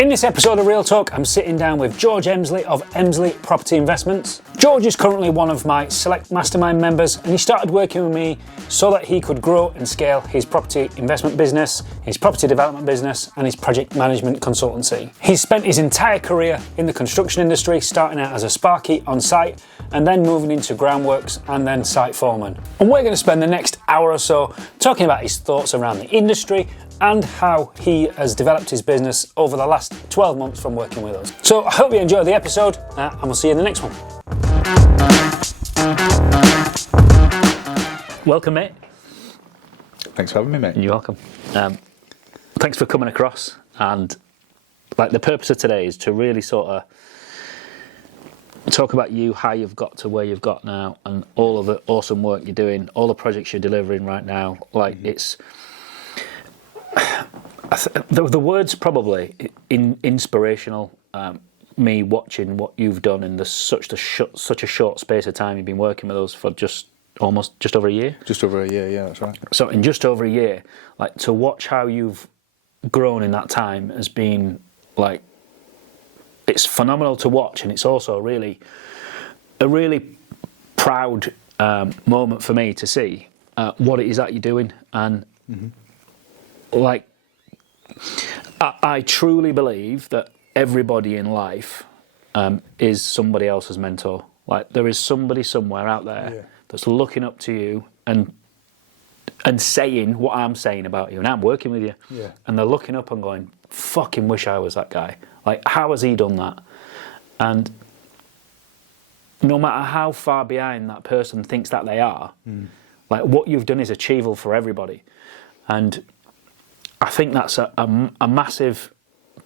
In this episode of Real Talk, I'm sitting down with George Emsley of Emsley Property Investments. George is currently one of my Select Mastermind members, and he started working with me so that he could grow and scale his property investment business, his property development business, and his project management consultancy. He's spent his entire career in the construction industry, starting out as a sparky on site, and then moving into groundworks and then Site Foreman. And we're going to spend the next hour or so talking about his thoughts around the industry and how he has developed his business over the last 12 months from working with us. So I hope you enjoy the episode, and we'll see you in the next one. Welcome, mate. Thanks for having me, mate. You're welcome. Thanks for coming across. And like the purpose of today is to really sort of talk about you, how you've got to where you've got now, and all of the awesome work you're doing, all the projects you're delivering right now. Like it's the words probably inspirational. Me watching what you've done in such a short space of time. You've been working with us for just over a year. Just over a year, yeah, that's right. So in just over a year, like to watch how you've grown in that time has been like, it's phenomenal to watch, and it's also a really proud moment for me to see what it is that you're doing. And like, I truly believe that everybody in life is somebody else's mentor. Like there is somebody somewhere out there that's looking up to you and saying what I'm saying about you, and I'm working with you, and they're looking up and going, fucking wish I was that guy. Like, how has he done that? And no matter how far behind that person thinks that they are, like what you've done is achievable for everybody. And I think that's a massive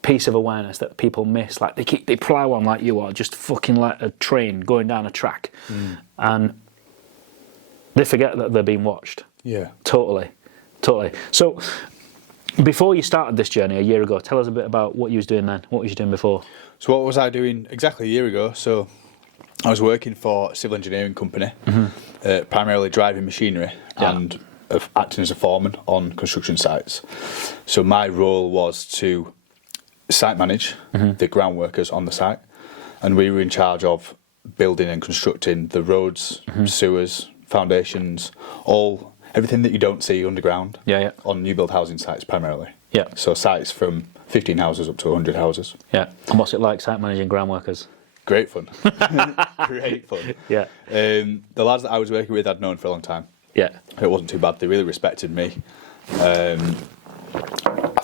piece of awareness that people miss. Like they plough on like you are, just fucking like a train going down a track, and they forget that they're being watched. Yeah, totally. So before you started this journey a year ago, tell us a bit about what you was doing then. What was you doing before? So what was I doing exactly a year ago? So I was working for a civil engineering company, primarily driving machinery and acting as a foreman on construction sites. So my role was to site manage the ground workers on the site, and we were in charge of building and constructing the roads, sewers, foundations, everything that you don't see underground on new build housing sites primarily. Yeah. So sites from 15 houses up to 100 houses. Yeah. And what's it like site managing ground workers? Great fun. Great fun. Yeah. The lads that I was working with I'd known for a long time. Yeah. It wasn't too bad. They really respected me. I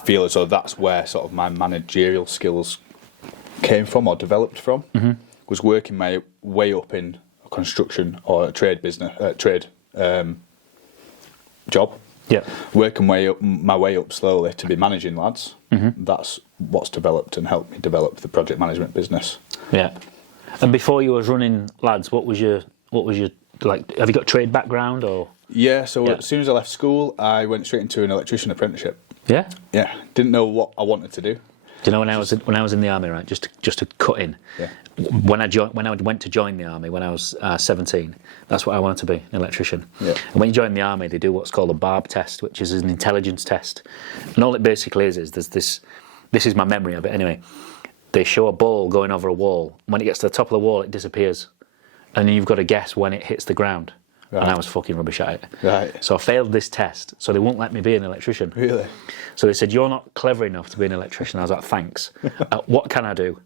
feel as though that's where sort of my managerial skills came from or developed from. Was working my way up in a construction or a trade business, job. Yeah. Working my way up slowly to be managing lads. That's what's developed and helped me develop the project management business. Yeah. And before you was running lads, what was your like? Have you got trade background or? Yeah. So as soon as I left school, I went straight into an electrician apprenticeship. Yeah. Yeah. Didn't know what I wanted to do. Do you know when I was in the army, right? Just to cut in. Yeah. When I went to join the army when I was 17, that's what I wanted to be, an electrician. Yeah. And when you join the army, they do what's called a barb test, which is an intelligence test. And all it basically is there's this is my memory of it anyway. They show a ball going over a wall. When it gets to the top of the wall, it disappears. And then you've got to guess when it hits the ground. Right. And I was fucking rubbish at it. Right. So I failed this test, so they won't let me be an electrician. Really? So they said, you're not clever enough to be an electrician. I was like, thanks. What can I do?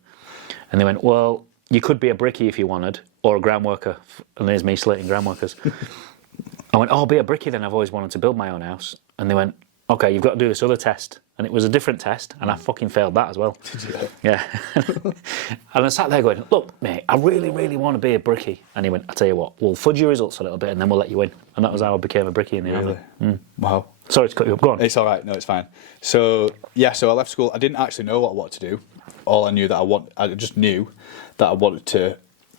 And they went, well, you could be a brickie if you wanted, or a ground worker. And there's me slating ground workers. I went, I'll be a brickie then. I've always wanted to build my own house. And they went, okay, you've got to do this other test. And it was a different test, and I fucking failed that as well. Did you? Yeah. And I sat there going, look, mate, I really, really want to be a brickie. And he went, I'll tell you what, we'll fudge your results a little bit, and then we'll let you in. And that was how I became a brickie in the army. Wow. Sorry to cut you up. Go on. It's all right. No, it's fine. So I left school. I didn't actually know what I wanted to do. All I knew I just knew that I wanted to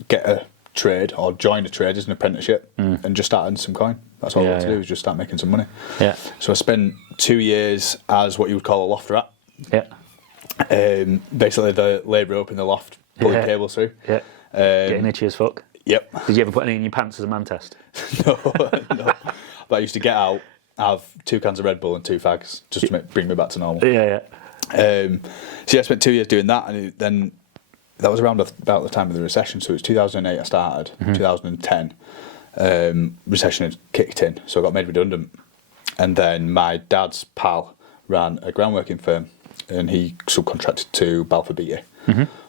get a trade or join a trade as an apprenticeship and just start earning some coin. That's all I wanted to do, was just start making some money. Yeah. So I spent 2 years as what you would call a loft rat. Yeah. Basically the labour up in the loft, pulling cables through. Yeah. Getting itchy as fuck. Yep. Did you ever put any in your pants as a man test? No. But I used to get out, have 2 cans of Red Bull and 2 fags just to bring me back to normal. Yeah. So I spent 2 years doing that, and then that was around about the time of the recession. So it was 2008 I started, 2010 recession had kicked in, so I got made redundant. And then my dad's pal ran a groundworking firm, and he subcontracted to Balfour Beatty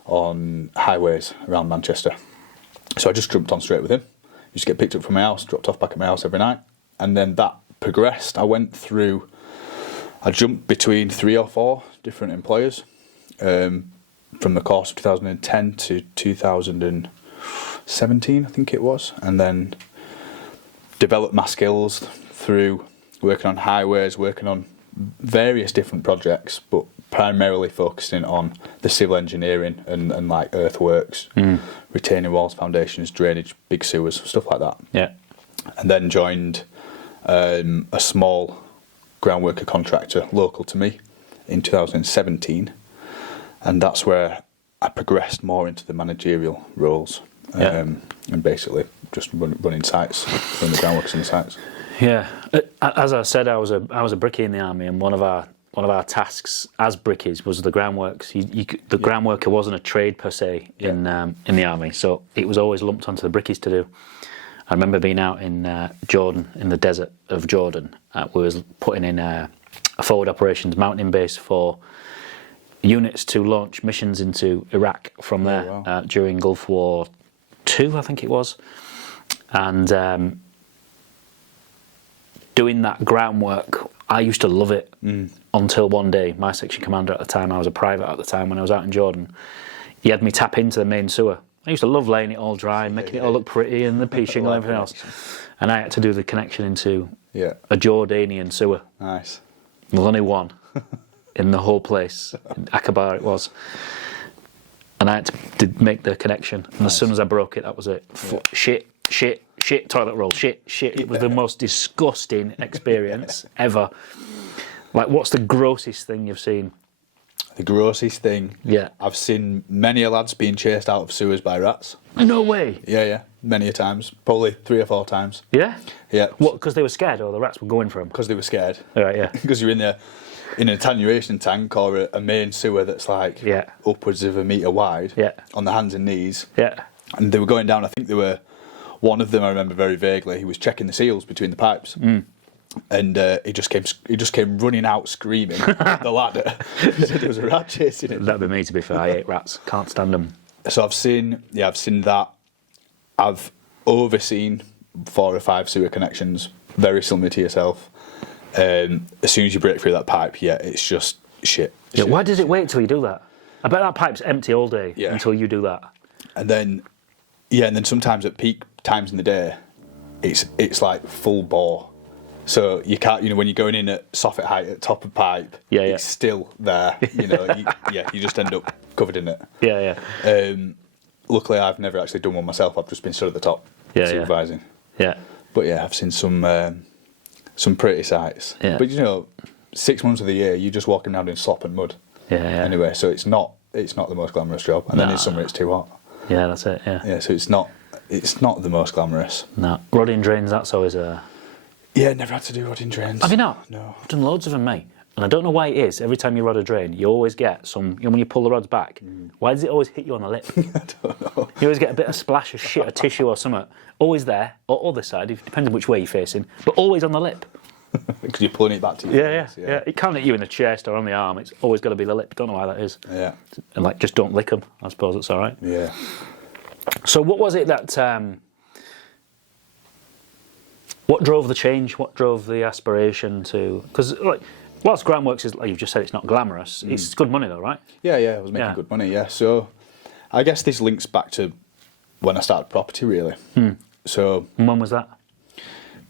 on highways around Manchester. So I just jumped on straight with him. Used to get picked up from my house, dropped off back at my house every night, and then that progressed. I jumped between 3 or 4 different employers from the course of 2010 to 2017, I think it was, and then developed my skills through working on highways, working on various different projects, but primarily focusing on the civil engineering and like earthworks, retaining walls, foundations, drainage, big sewers, stuff like that. Yeah. And then joined a small groundworker contractor local to me in 2017, and that's where I progressed more into the managerial roles, and basically just running sites, running the groundworks in the sites. Yeah, as I said, I was a brickie in the army, and one of our tasks as brickies was the groundworks. The groundworker wasn't a trade per se in the army, so it was always lumped onto the brickies to do. I remember being out in Jordan, in the desert of Jordan. We was putting in a forward operations mountain base for units to launch missions into Iraq from there during Gulf War II, I think it was, and doing that groundwork, I used to love it until one day, my section commander at the time, I was a private at the time when I was out in Jordan, he had me tap into the main sewer. I used to love laying it all dry and making it all look pretty and the pea shingle and everything else. And I had to do the connection into a Jordanian sewer. Nice. There was only one in the whole place, in Aqaba it was. And I had to make the connection. And as soon as I broke it, that was it. Shit, toilet roll, shit. It was the most disgusting experience ever. Like, what's the grossest thing you've seen? The grossest thing? Yeah. I've seen many a lads being chased out of sewers by rats. No way. Yeah. Many a times. Probably 3 or 4 times. Yeah? Yeah. What, because they were scared or the rats were going for them? Because they were scared. Right, yeah. Because you're in an attenuation tank or a main sewer that's like upwards of 1 metre wide on the hands and knees. Yeah. And they were going down, I think there were, one of them I remember very vaguely, he was checking the seals between the pipes. And he just came running out screaming up the ladder. He said there was a rat chasing him. That'd be me, to be fair. I hate rats. Can't stand them. So I've seen that. I've overseen 4 or 5 sewer connections, very similar to yourself. As soon as you break through that pipe, it's just shit. Yeah, why does it wait till you do that? I bet that pipe's empty all day until you do that. And then sometimes at peak times in the day, it's like full bore. So you can't, when you're going in at soffit height at top of pipe, it's still there. You just end up covered in it. Yeah. Luckily, I've never actually done one myself. I've just been stood at the top supervising. Yeah. But I've seen some pretty sights. Yeah. But 6 months of the year, you're just walking around in slop and mud. Yeah. Anyway, so it's not the most glamorous job. And then in summer, it's too hot. Yeah, that's it. Yeah. Yeah. So it's not the most glamorous. No, rodding drains. That's always a. Yeah, never had to do rodding drains. Have you not? No. I've done loads of them, mate. And I don't know why it is. Every time you rod a drain, you always get some. When you pull the rods back, why does it always hit you on the lip? I don't know. You always get a bit of splash of shit or tissue or something. Always there, or other side, depending on which way you're facing, but always on the lip. Because you're pulling it back to you. Yeah. It can't hit you in the chest or on the arm. It's always got to be the lip. Don't know why that is. Yeah. And just don't lick them. I suppose it's all right. Yeah. So what was it that? What drove the change? What drove the aspiration to? Because whilst groundworks is, like you've just said, it's not glamorous. It's good money though, right? Yeah. I was making good money. Yeah. So, I guess this links back to when I started property, really. So. And when was that?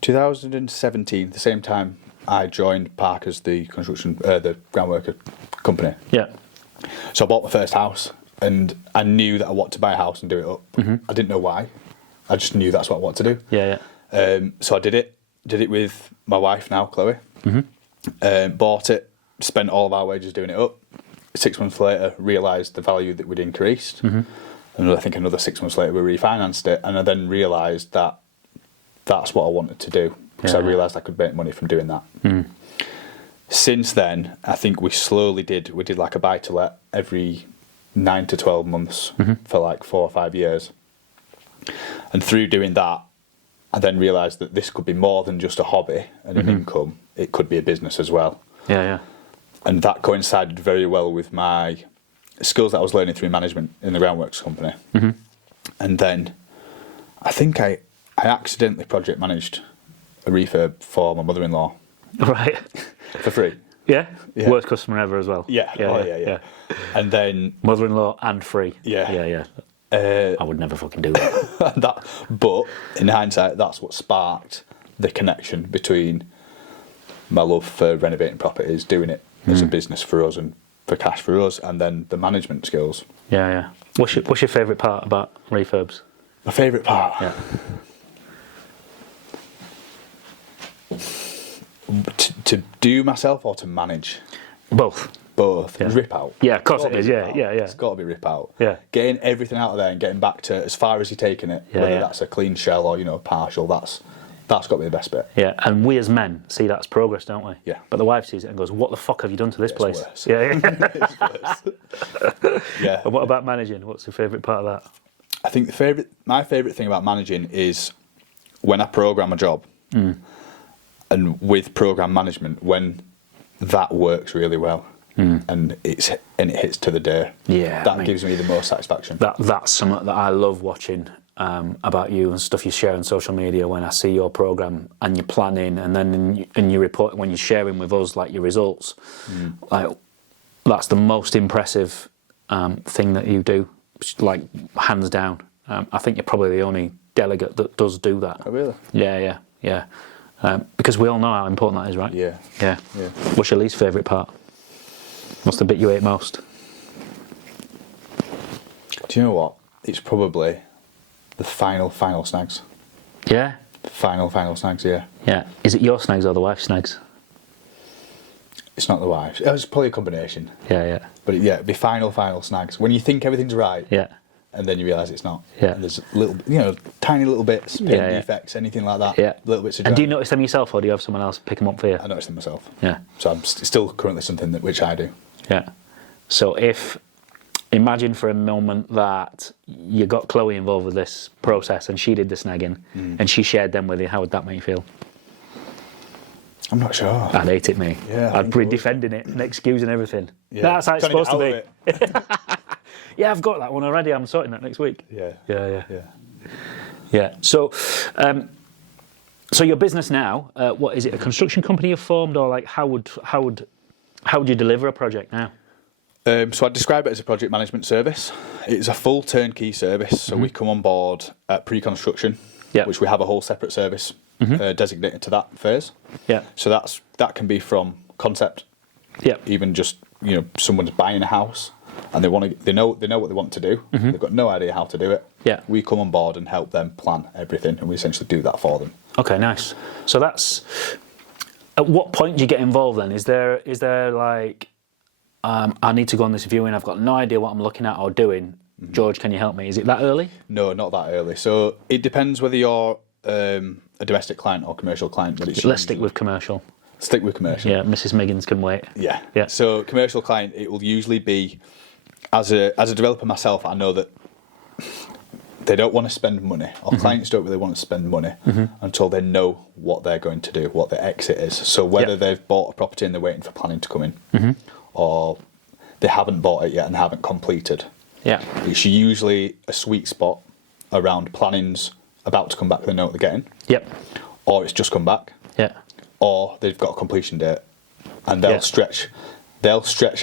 2017, the same time I joined Parker's, the groundworker company. Yeah. So I bought my first house, and I knew that I wanted to buy a house and do it up. I didn't know why. I just knew that's what I wanted to do. Yeah. So I did it with my wife now, Chloe. Bought it, spent all of our wages doing it up. 6 months later, realised the value that we'd increased. And I think another 6 months later, we refinanced it. And I then realised that that's what I wanted to do, because I realised I could make money from doing that. Since then, I think we did like a buy to let every 9 to 12 months for like 4 or 5 years. And through doing that, I then realised that this could be more than just a hobby and an income. It could be a business as well. Yeah, yeah. And that coincided very well with my skills that I was learning through management in the groundworks company. And then I think I accidentally project managed a refurb for my mother-in-law. Right. For free. Yeah? Worst customer ever as well. Yeah. Yeah. And then... Mother-in-law and free. Yeah. Yeah. I would never fucking do that. But in hindsight, that's what sparked the connection between my love for renovating properties, doing it as a business for us and for cash for us, and then the management skills. Yeah. What's your favourite part about refurbs? My favourite part? Yeah. To do myself or to manage? Both. Yeah. Rip out. Yeah, of course it is. Yeah. It's got to be rip out. Yeah. Getting everything out of there and getting back to as far as you're taking it, whether that's a clean shell or partial. That's got to be the best bit. Yeah, and we as men see that as progress, don't we? Yeah. But the wife sees it and goes, "What the fuck have you done to this place?" Worse. Yeah. It's worse. Yeah. And what about managing? What's your favourite part of that? I think my favourite thing about managing is when I program a job, and with program management, when that works really well, and it hits to the day. Yeah, that gives me the most satisfaction. That's something that I love watching about you and stuff you share on social media. When I see your program and you're planning, and then in your report when you're sharing with us like your results, like that's the most impressive thing that you do, like hands down. I think you're probably the only delegate that does do that. Oh, really? Yeah. Because we all know how important that is, right? Yeah. What's your least favourite part? What's the bit you hate most? Do you know what? It's probably the final snags. Yeah? Final snags, yeah. Yeah. Is it your snags or the wife's snags? It's not the wife's. It's probably a combination. Yeah. But it'd be final snags. When you think everything's right, Yeah. and then you realise it's not. Yeah. And there's tiny little bits, paint defects, anything like that. Yeah. Little bits of And do you notice them yourself, or do you have someone else pick them up for you? I notice them myself. Yeah. So I'm still currently something which I do. Yeah. So imagine for a moment that you got Chloe involved with this process and she did the snagging and she shared them with you, how would that make you feel? I'm not sure. I'd hate it, mate. Yeah, I'd be defending it and excusing everything. Yeah. That's how it's supposed to be. It. Yeah, I've got that one already. I'm sorting that next week. Yeah. So your business now, what is it? A construction company you've formed, or like how would you deliver a project now? So I'd describe it as a project management service. It's a full turnkey service. So we come on board at pre-construction, which we have a whole separate service designated to that phase. Yeah. So that can be from concept. Yeah. Even just someone's buying a house and they know what they want to do. They've got no idea how to do it. Yeah. We come on board and help them plan everything, and we essentially do that for them. Okay, nice. So that's at what point do you get involved then? Is there like I need to go on this viewing, I've got no idea what I'm looking at or doing. George, can you help me? Is it that early? No, not that early. So it depends whether you're a domestic client or commercial client. But Let's stick with commercial. Stick with commercial. Yeah, Mrs. Miggins can wait. Yeah. So commercial client, it will usually be, as a developer myself, I know that they don't want to spend money, or clients don't really want to spend money until they know what they're going to do, what the exit is. So whether they've bought a property and they're waiting for planning to come in, or they haven't bought it yet and haven't completed. Yeah. It's usually a sweet spot around planning's about to come back, they know what they're getting. Yep. Or it's just come back. Yeah. Or they've got a completion date, and they'll stretch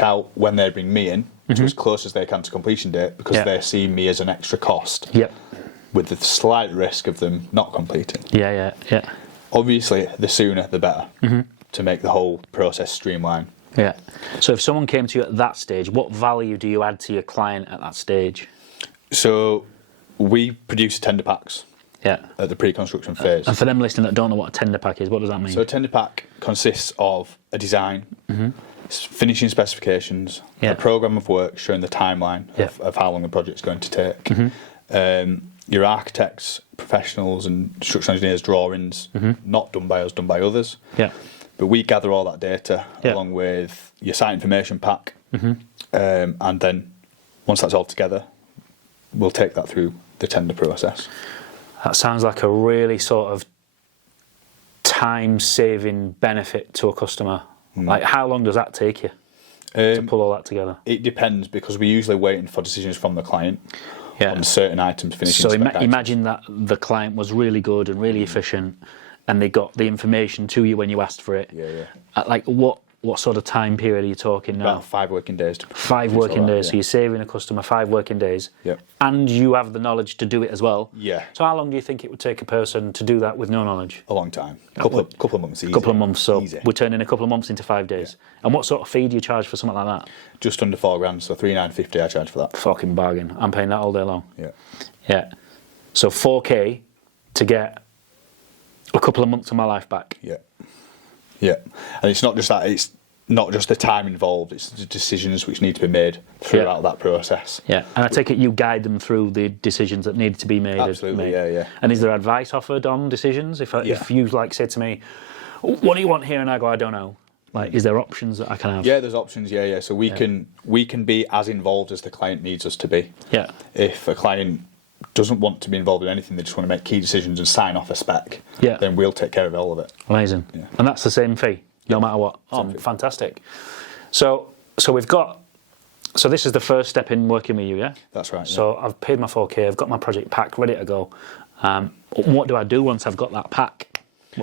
out when they bring me in to as close as they can to completion date, because they see me as an extra cost. Yep. With the slight risk of them not completing. Yeah. Obviously, the sooner the better to make the whole process streamline. Yeah. So if someone came to you at that stage, what value do you add to your client at that stage? So we produce tender packs. Yeah. At the pre-construction phase. And for them listening that don't know what a tender pack is, what does that mean? So a tender pack consists of a design, finishing specifications, a programme of work showing the timeline of how long the project's going to take, your architects, professionals and structural engineers' drawings, not done by us, done by others. Yeah. But we gather all that data along with your site information pack, and then once that's all together, we'll take that through the tender process. That sounds like a really sort of time-saving benefit to a customer. Like, how long does that take you to pull all that together? It depends, because we're usually waiting for decisions from the client on certain items finishing. So imagine that the client was really good and really efficient, and they got the information to you when you asked for it. Like, what sort of time period are you talking now? About 5 working days. 5 working days. So you're saving a customer 5 working days. And you have the knowledge to do it as well. So how long do you think it would take a person to do that with no knowledge? A long time. Couple of months. Easy. Couple of months. So easy. we're turning a couple of months into 5 days. And what sort of fee do you charge for something like that? Just under £4,000, so £3,950 I charge for that. Fucking bargain. I'm paying that all day long. So 4K to get a couple of months of my life back. And it's not just that, it's not just the time involved, it's the decisions which need to be made throughout that process. And I take it you guide them through the decisions that need to be made. Absolutely, And is there advice offered on decisions? If you like say to me, what do you want here? And I go, I don't know. Like, is there options that I can have? Yeah, there's options, So we can be as involved as the client needs us to be. If a client doesn't want to be involved in anything, they just want to make key decisions and sign off a spec, then we'll take care of all of it. Amazing. And that's the same fee, no matter what. Oh, fantastic. So we've got, so this is the first step in working with you, yeah? That's right. So I've paid my 4K, I've got my project pack ready to go. What do I do once I've got that pack?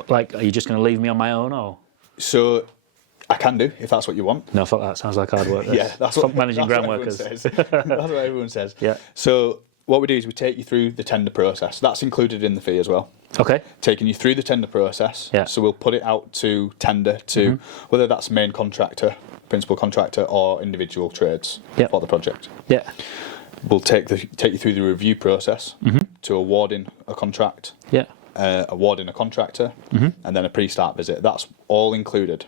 Like, are you just going to leave me on my own, or? So I can do, if that's what you want. No, fuck that, sounds like hard work. That's what managing ground workers. That's what everyone says. Yeah. So what we do is we take you through the tender process. That's included in the fee as well. Okay. Taking you through the tender process. So we'll put it out to tender to whether that's main contractor, principal contractor, or individual trades for the project. We'll take you through the review process to awarding a contract. Awarding a contractor, and then a pre-start visit. That's all included.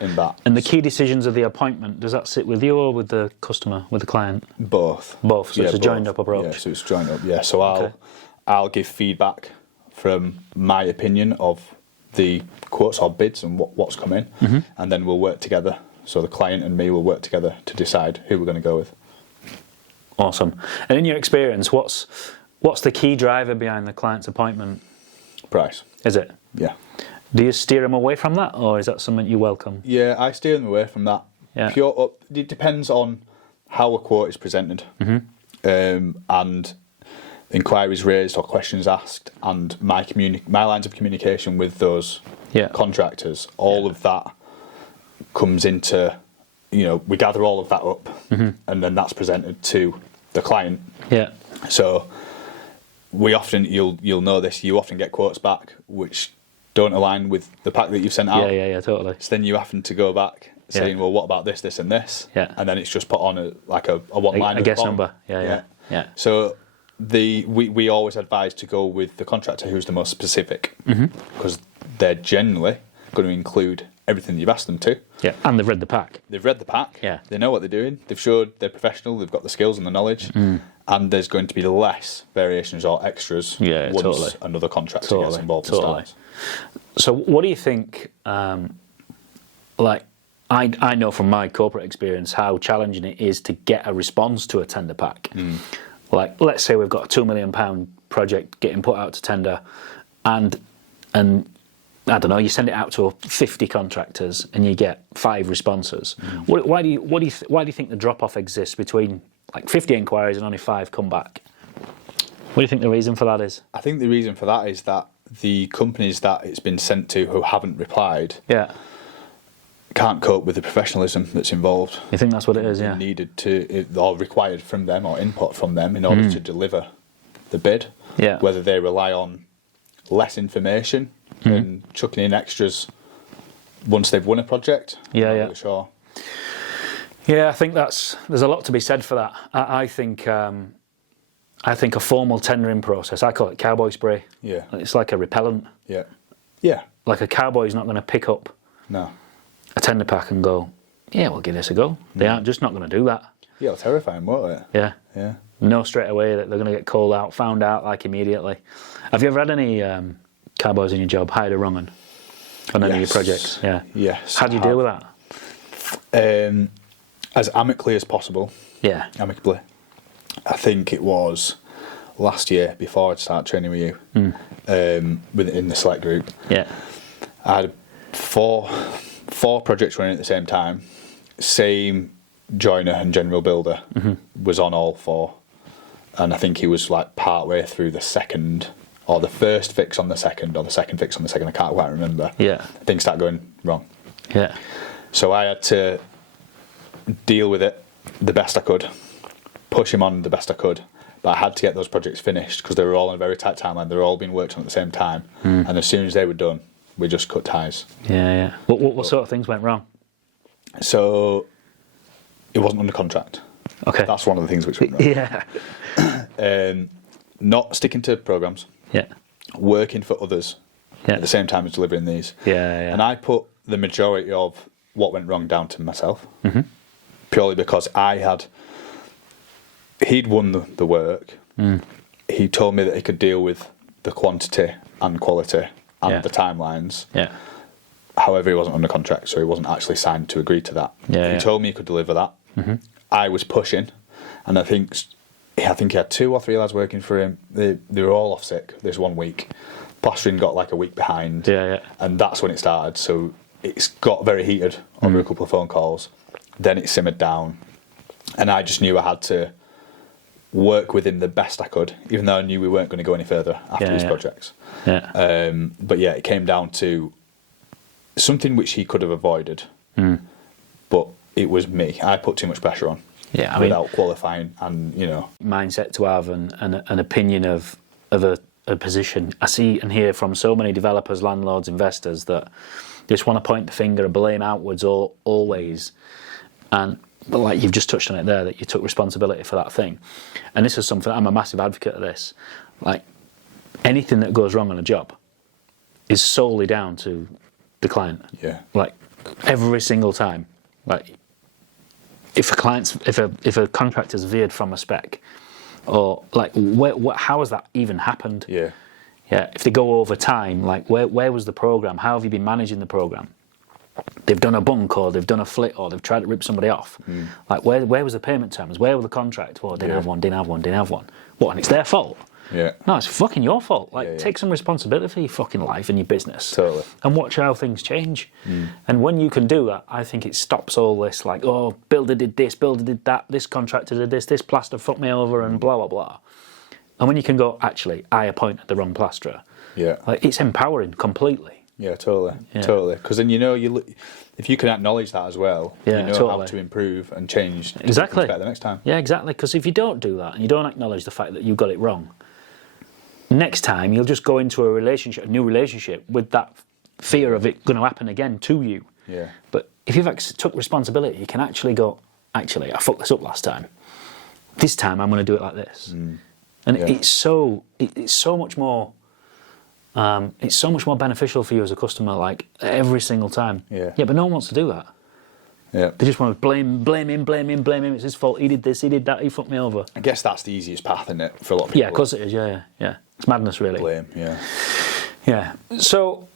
In that. And the key decisions of the appointment, does that sit with you or with the customer, with the client? Both. So it's a joined up approach. So it's joined up. So I'll give feedback from my opinion of the quotes or bids and what's come in, and then we'll work together. So the client and me will work together to decide who we're going to go with. Awesome. And in your experience, what's the key driver behind the client's appointment? Price. Is it? Yeah. Do you steer them away from that, or is that something you welcome? Yeah, I steer them away from that. It depends on how a quote is presented, and inquiries raised or questions asked, and my lines of communication with those contractors. All of that comes into, we gather all of that up, and then that's presented to the client. So we often, you'll know this, you often get quotes back which don't align with the pack that you've sent out. Yeah, totally. So then you have to go back saying, well, what about this, this, and this? And then it's just put on a one-liner. A guess number. Yeah. So we always advise to go with the contractor who's the most specific, because they're generally going to include everything you've asked them to. And they've read the pack. They know what they're doing. They've showed they're professional. They've got the skills and the knowledge. And there's going to be less variations or extras once another contractor gets involved and starts. So what do you think, like, I know from my corporate experience how challenging it is to get a response to a tender pack. Like, let's say we've got a £2 million project getting put out to tender, and I don't know, you send it out to 50 contractors and you get 5 responses. Why do you think the drop off exists between like 50 inquiries and only 5 come back? What do you think the reason for that is? I think the reason for that is that the companies that it's been sent to who haven't replied can't cope with the professionalism that's involved. You think that's what it is? Needed to, or required from them, or input from them in order to deliver the bid. Whether they rely on less information and chucking in extras once they've won a project. I'm not really sure. Yeah, I think there's a lot to be said for that. I think a formal tendering process, I call it cowboy spray. It's like a repellent. Like, a cowboy's not going to pick up a tender pack and go, we'll give this a go. They aren't just not going to do that. It'll terrify them, won't it? Yeah. Know straight away that they're going to get called out, found out like immediately. Have you ever had any cowboys in your job hide a wrong one? on any of your projects. Yeah. Yes. How do you deal with that? As amicably as possible. Yeah. Amicably. I think it was last year before I'd start training with you, within the Select group. Yeah. I had four projects running at the same time. Same joiner and general builder was on all four, and I think he was like part way through the second, or the first fix on the second, or the second fix on the second. I can't quite remember. Yeah. Things started going wrong. Yeah. So I had to deal with it the best I could, push him on the best I could, but I had to get those projects finished because they were all on a very tight timeline. They were all being worked on at the same time, and as soon as they were done, we just cut ties. Yeah. What sort of things went wrong? So it wasn't under contract. Okay. That's one of the things which went wrong. Yeah. Not sticking to programs. Yeah. Working for others at the same time as delivering these. Yeah. And I put the majority of what went wrong down to myself, purely because he'd won the work. He told me that he could deal with the quantity and quality and the timelines. Yeah. However, he wasn't under contract, so he wasn't actually signed to agree to that. He told me he could deliver that. I was pushing, and I think he had 2 or 3 lads working for him. They were all off sick this 1 week. Plastering got like a week behind. Yeah. And that's when it started. So it's got very heated over a couple of phone calls. Then it simmered down, and I just knew I had to work with him the best I could, even though I knew we weren't going to go any further after these projects. Yeah. But yeah, it came down to something which he could have avoided, but it was me. I put too much pressure on without qualifying, and mindset to have an opinion of a position. I see and hear from so many developers, landlords, investors that just want to point the finger and blame outwards always, but like you've just touched on it there, that you took responsibility for that thing. And this is something, I'm a massive advocate of this. Like, anything that goes wrong on a job is solely down to the client. Yeah. Like, every single time. Like, if a contractor's veered from a spec, or like, how has that even happened? Yeah. Yeah. If they go over time, like, where was the program? How have you been managing the program? They've done a bunk, or they've done a flit, or they've tried to rip somebody off. Like, where was the payment terms? Where were the contract? Well, didn't have one. What, and it's their fault? Yeah. No, it's fucking your fault. Like, take some responsibility for your fucking life and your business. Totally. And watch how things change. And when you can do that, I think it stops all this, like, oh, builder did this, builder did that, this contractor did this plaster fucked me over, and blah, blah, blah. And when you can go, actually, I appointed the wrong plasterer. Yeah. Like, it's empowering completely. Yeah, totally. Because then if you can acknowledge that as well, you know how to improve and change to exactly better the next time. Yeah, exactly. Because if you don't do that and you don't acknowledge the fact that you got it wrong, next time you'll just go into a new relationship with that fear of it going to happen again to you. Yeah. But if you've took responsibility, you can actually go, actually, I fucked this up last time. This time I'm going to do it like this. And it's so much more. It's so much more beneficial for you as a customer, like, every single time. Yeah. But no one wants to do that. Yeah. They just want to blame him. It's his fault. He did this, he did that, he fucked me over. I guess that's the easiest path, isn't it, for a lot of people? Yeah, of course it is. Yeah. It's madness, really. Blame. Yeah. So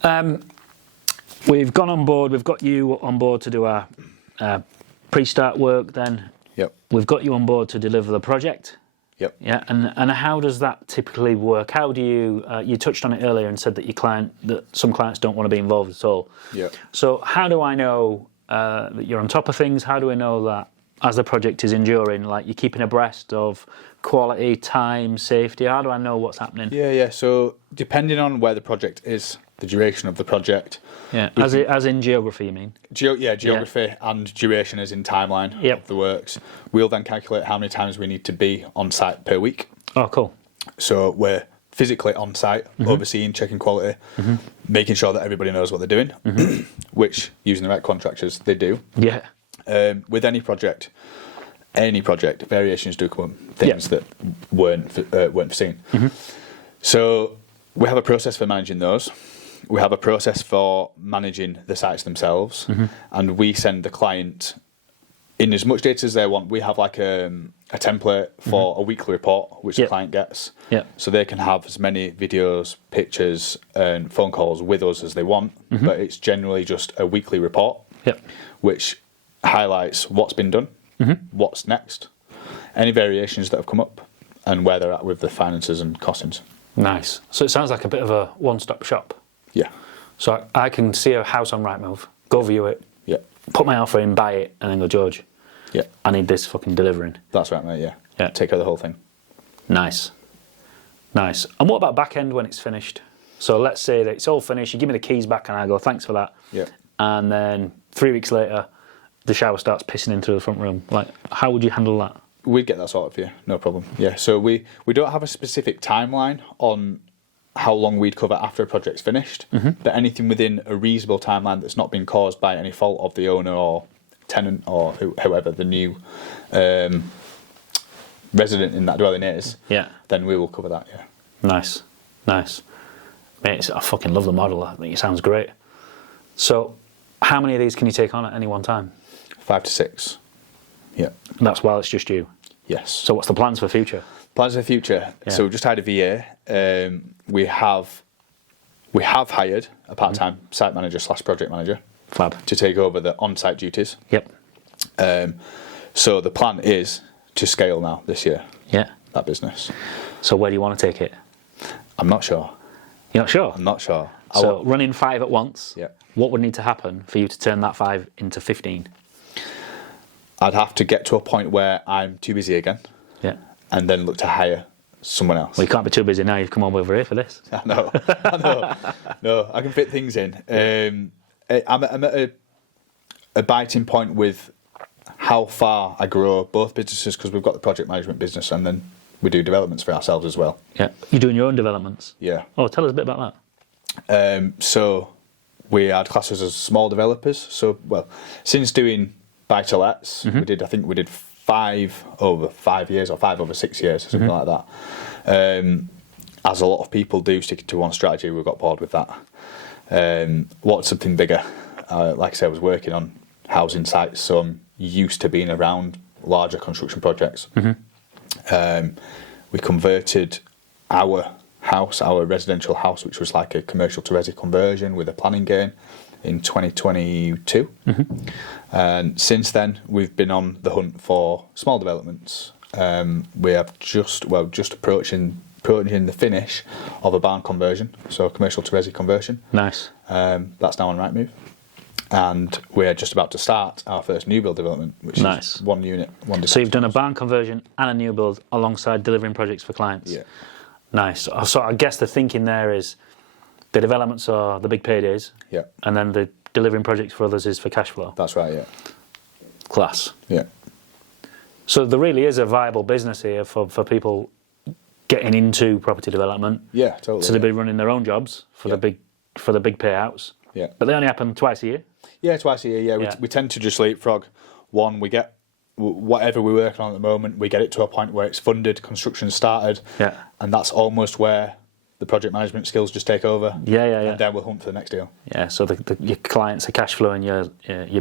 we've gone on board. We've got you on board to do our pre-start work. Then. Yep. We've got you on board to deliver the project. Yep. Yeah, and how does that typically work? How do you touched on it earlier and said that some clients don't want to be involved at all. Yeah. So how do I know that you're on top of things? How do I know that as the project is enduring, like, you're keeping abreast of quality, time, safety? How do I know what's happening? Yeah. So depending on where the project is, the duration of the project. Yeah. As in geography, you mean? Geography and duration as in timeline of the works. We'll then calculate how many times we need to be on site per week. Oh, cool. So we're physically on site, overseeing, checking quality, making sure that everybody knows what they're doing, which, using the right contractors, they do. Yeah. With any project, variations do come up, things that weren't foreseen. So we have a process for managing those. We have a process for managing the sites themselves, and we send the client in as much data as they want, we have like a template for a weekly report, which the client gets. Yeah. So they can have as many videos, pictures, and phone calls with us as they want, but it's generally just a weekly report, which highlights what's been done, what's next, any variations that have come up, and where they're at with the finances and costings. Nice. So it sounds like a bit of a one-stop shop. Yeah. So I can see a house on Rightmove, go view it, put my offer in, buy it, and then go, George, I need this fucking delivering. That's right, mate, yeah. Take care of the whole thing. Nice. Nice. And what about back end when it's finished? So let's say that it's all finished, you give me the keys back and I go, thanks for that. Yeah. And then 3 weeks later, the shower starts pissing into the front room. Like, how would you handle that? We'd get that sorted for you, no problem. Yeah, so we don't have a specific timeline on how long we'd cover after a project's finished, but anything within a reasonable timeline that's not been caused by any fault of the owner or tenant or whoever the new resident in that dwelling is, then we will cover that, Nice, nice. Mate, I fucking love the model. I think it sounds great. So, how many of these can you take on at any one time? 5 to 6. Yeah. That's while it's just you? Yes. So what's the plans for future? Plans for future. So we've just hired a VA. We have hired a part-time site manager / project manager. Fab. To take over the on-site duties. Yep. So the plan is to scale now this year. Yeah. That business. So where do you want to take it? I'm not sure. You're not sure? I'm not sure. So running 5 at once. Yeah. What would need to happen for you to turn that 5 into 15? I'd have to get to a point where I'm too busy again. Yeah. And then look to hire someone else. Well, you can't be too busy now. You've come over here for this. I know. No, I can fit things in. I'm at a biting point with how far I grow both businesses, because we've got the project management business and then we do developments for ourselves as well. Yeah. You're doing your own developments? Yeah. Oh, tell us a bit about that. So we had classes as small developers. So, well, since doing buy-to-lets, we did 5 over 5 years or 5 over 6 years, something like that. As a lot of people do, sticking to one strategy, we got bored with that. What's something bigger? Like I said, I was working on housing sites, so I'm used to being around larger construction projects. We converted our residential house, which was like a commercial to resi conversion with a planning gain, in 2022. And since then, we've been on the hunt for small developments. We have just approaching the finish of a barn conversion, so a commercial to resi conversion. Nice. That's now on Rightmove. And we're just about to start our first new build development, which is 1 unit, 1 detached. So you've done a barn conversion and a new build alongside delivering projects for clients? Yeah. Nice. So I guess the thinking there is the developments are the big paydays, and then the delivering projects for others is for cash flow. That's right, yeah. Class. Yeah. So there really is a viable business here for people getting into property development. Yeah, totally. So they'll be running their own jobs for the big payouts. Yeah. But they only happen twice a year. Yeah, twice a year. Yeah, we tend to just leapfrog. One, we get whatever we're working on at the moment, we get it to a point where it's funded, construction started, and that's almost where the project management skills just take over. Yeah. And then we'll hunt for the next deal. Yeah. So your clients are cash flowing your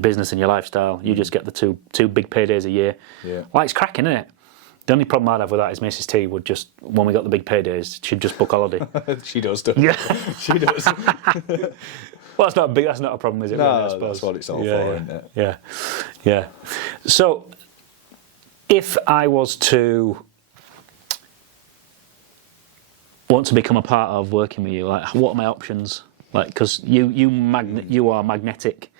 business and your lifestyle. You just get the two big paydays a year. Yeah. Well, it's cracking, isn't it? The only problem I'd have with that is Mrs. T would just, when we got the big paydays, she'd just book holiday. She does, doesn't she? She does. Well, that's not a problem, is it? No, really, I suppose. that's what it's all for, isn't it? Yeah. So, if I was to want to become a part of working with you, like, what are my options? Like, because you are magnetic,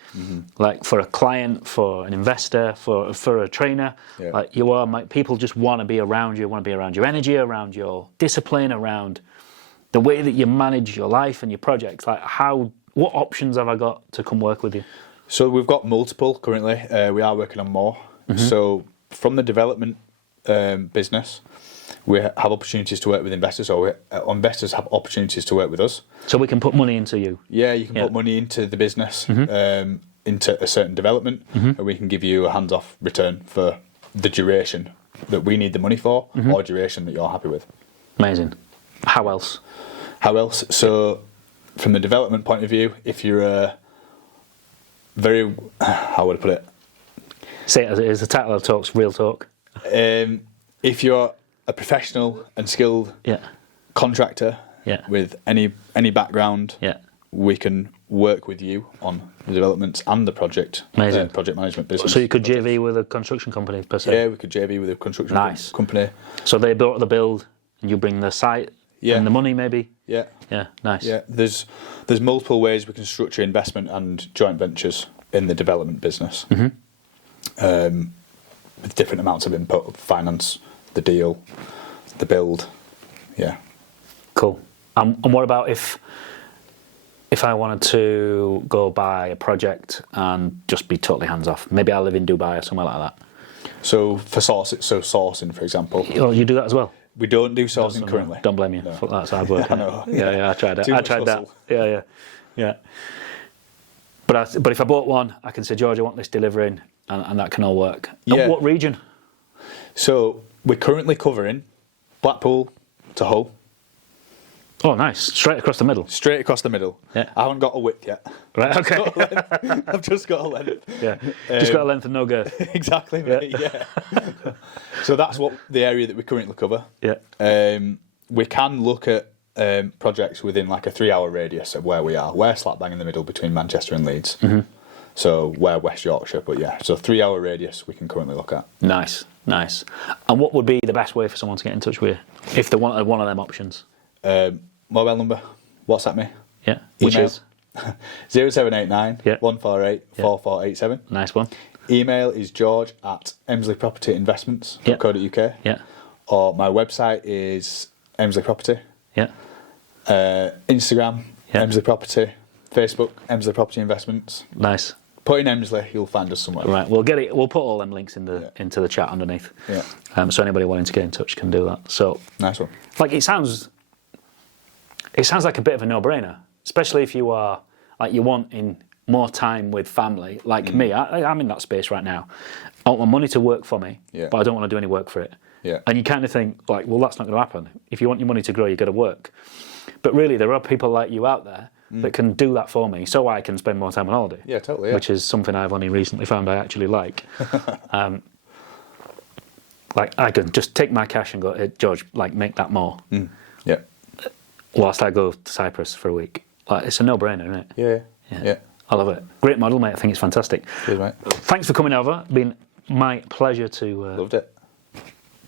like for a client, for an investor, for a trainer. Yeah. Like you are, people just want to be around you, want to be around your energy, around your discipline, around the way that you manage your life and your projects. Like what options have I got to come work with you? So we've got multiple currently. We are working on more. So from the development business, we have opportunities to work with investors, or investors have opportunities to work with us. So we can put money into you? Yeah, you can put money into the business, into a certain development, and we can give you a hands-off return for the duration that we need the money for, or duration that you're happy with. Amazing. How else? So from the development point of view, if you're a very, how would I put it? Say it as it is. The title of the talk's Real Talk. If you're a professional and skilled contractor with any background, we can work with you on the developments and the project management business. So you could JV with a construction company per se? Yeah, we could JV with a construction company. So they built the build and you bring the site and the money maybe? Yeah. Yeah, nice. Yeah, there's multiple ways we can structure investment and joint ventures in the development business. With different amounts of input, finance, the deal, the build. Yeah. Cool. And what about if I wanted to go buy a project and just be totally hands off? Maybe I live in Dubai or somewhere like that. So for sourcing, for example. Oh, you do that as well? We don't do sourcing currently. Don't blame you. No. That's hard work. I know. Yeah, I tried that. I tried that. Hustle. Yeah. But if I bought one, I can say, George, I want this delivering, and that can all work. Yeah. What region? So we're currently covering Blackpool to Hull. Oh, nice. Straight across the middle. Straight across the middle. Yeah. I haven't got a width yet. Right, okay. I've just got a length. Yeah. Just got a length and no girth. Exactly, mate. Yeah. So that's what the area that we currently cover. Yeah. We can look at projects within like a 3-hour radius of where we are. We're slap bang in the middle between Manchester and Leeds. So we're West Yorkshire, but yeah. So 3-hour radius we can currently look at. Nice. And what would be the best way for someone to get in touch with you if they wanted one of them options? Mobile number, WhatsApp me. Yeah. Which Email, is? 0789 148 4487. Nice one. Email is George at Emsley Property Investments.co.uk. Yeah. Or my website is Emsley Property. Yeah. Instagram, Emsley Property. Facebook, Emsley Property Investments. Nice. Put in Emsley, you'll find us somewhere. Right, we'll get it. We'll put all them links in into the chat underneath. Yeah. So anybody wanting to get in touch can do that. So nice one. Like it sounds like a bit of a no-brainer, especially if you are like you want in more time with family. Like me, I'm in that space right now. I want my money to work for me, but I don't want to do any work for it. Yeah. And you kind of think like, well, that's not going to happen. If you want your money to grow, you've got to work. But really, there are people like you out there that can do that for me, so I can spend more time on holiday. Yeah, totally. Yeah. Which is something I've only recently found I actually like. Like I can just take my cash and go, hey, George, like make that more. Yeah. Whilst I go to Cyprus for a week. Like it's a no-brainer, isn't it? Yeah. I love it. Great model, mate. I think it's fantastic. Cheers, mate. Thanks for coming over. Been my pleasure to loved it.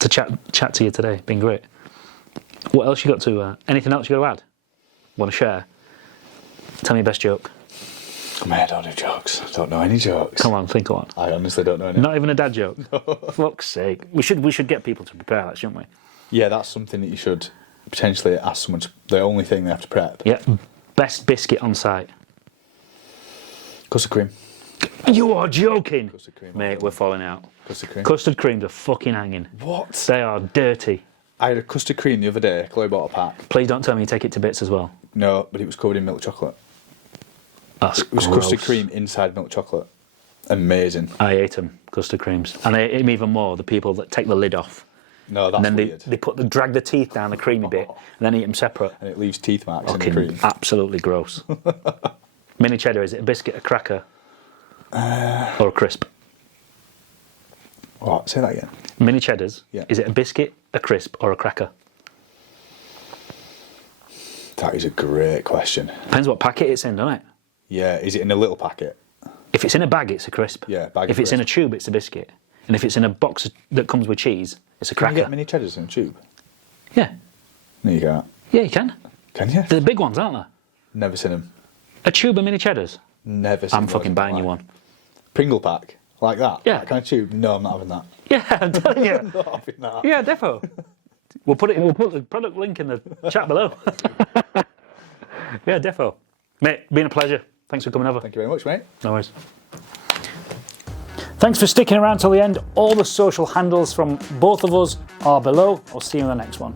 To chat to you today. Been great. What else you got to? Anything else you got to add? Want to share? Tell me your best joke. Mate, I don't do jokes. I don't know any jokes. Come on, think of one. I honestly don't know any. Not even a dad joke. No. Fuck's sake. We should get people to prepare that, shouldn't we? Yeah, that's something that you should potentially ask someone. The only thing they have to prep. Yeah. Best biscuit on site. Custard cream. You are joking, Custard cream. Mate. We're falling out. Custard cream. Custard creams are fucking hanging. What? They are dirty. I had a custard cream the other day. Chloe bought a pack. Please don't tell me you take it to bits as well. No, but it was covered in milk chocolate. It was custard cream inside milk chocolate. Amazing. I ate them, custard creams. And I ate them even more, the people that take the lid off. No, that's and then weird. they drag the teeth down the creamy bit and then eat them separate. And it leaves teeth marks in the Fucking cream. absolutely gross. Mini cheddar, is it a biscuit, a cracker, or a crisp? What? Say that again. Mini cheddars, Yeah. Is it a biscuit, a crisp, or a cracker? That is a great question. Depends what packet it's in, doesn't it? Yeah, is it in a little packet? If it's in a bag, it's a crisp. Yeah, bag. If it's in a tube, it's a biscuit. And if it's in a box that comes with cheese, it's a cracker. Can you get mini cheddars in a tube? Yeah. No, you can't. Yeah, you can. Can you? They're the big ones, aren't they? Never seen them. A tube of mini cheddars? Never seen I'm those fucking in buying my you life. one. Pringle pack? Like that? Yeah. That kind of tube? No, I'm not having that. Yeah, I'm telling you. I'm not having that. Yeah, defo. We'll put the product link in the chat below. Yeah, defo. Mate, been a pleasure. Thanks for coming over. Thank you very much, mate. No worries. Thanks for sticking around till the end. All the social handles from both of us are below. I'll see you in the next one.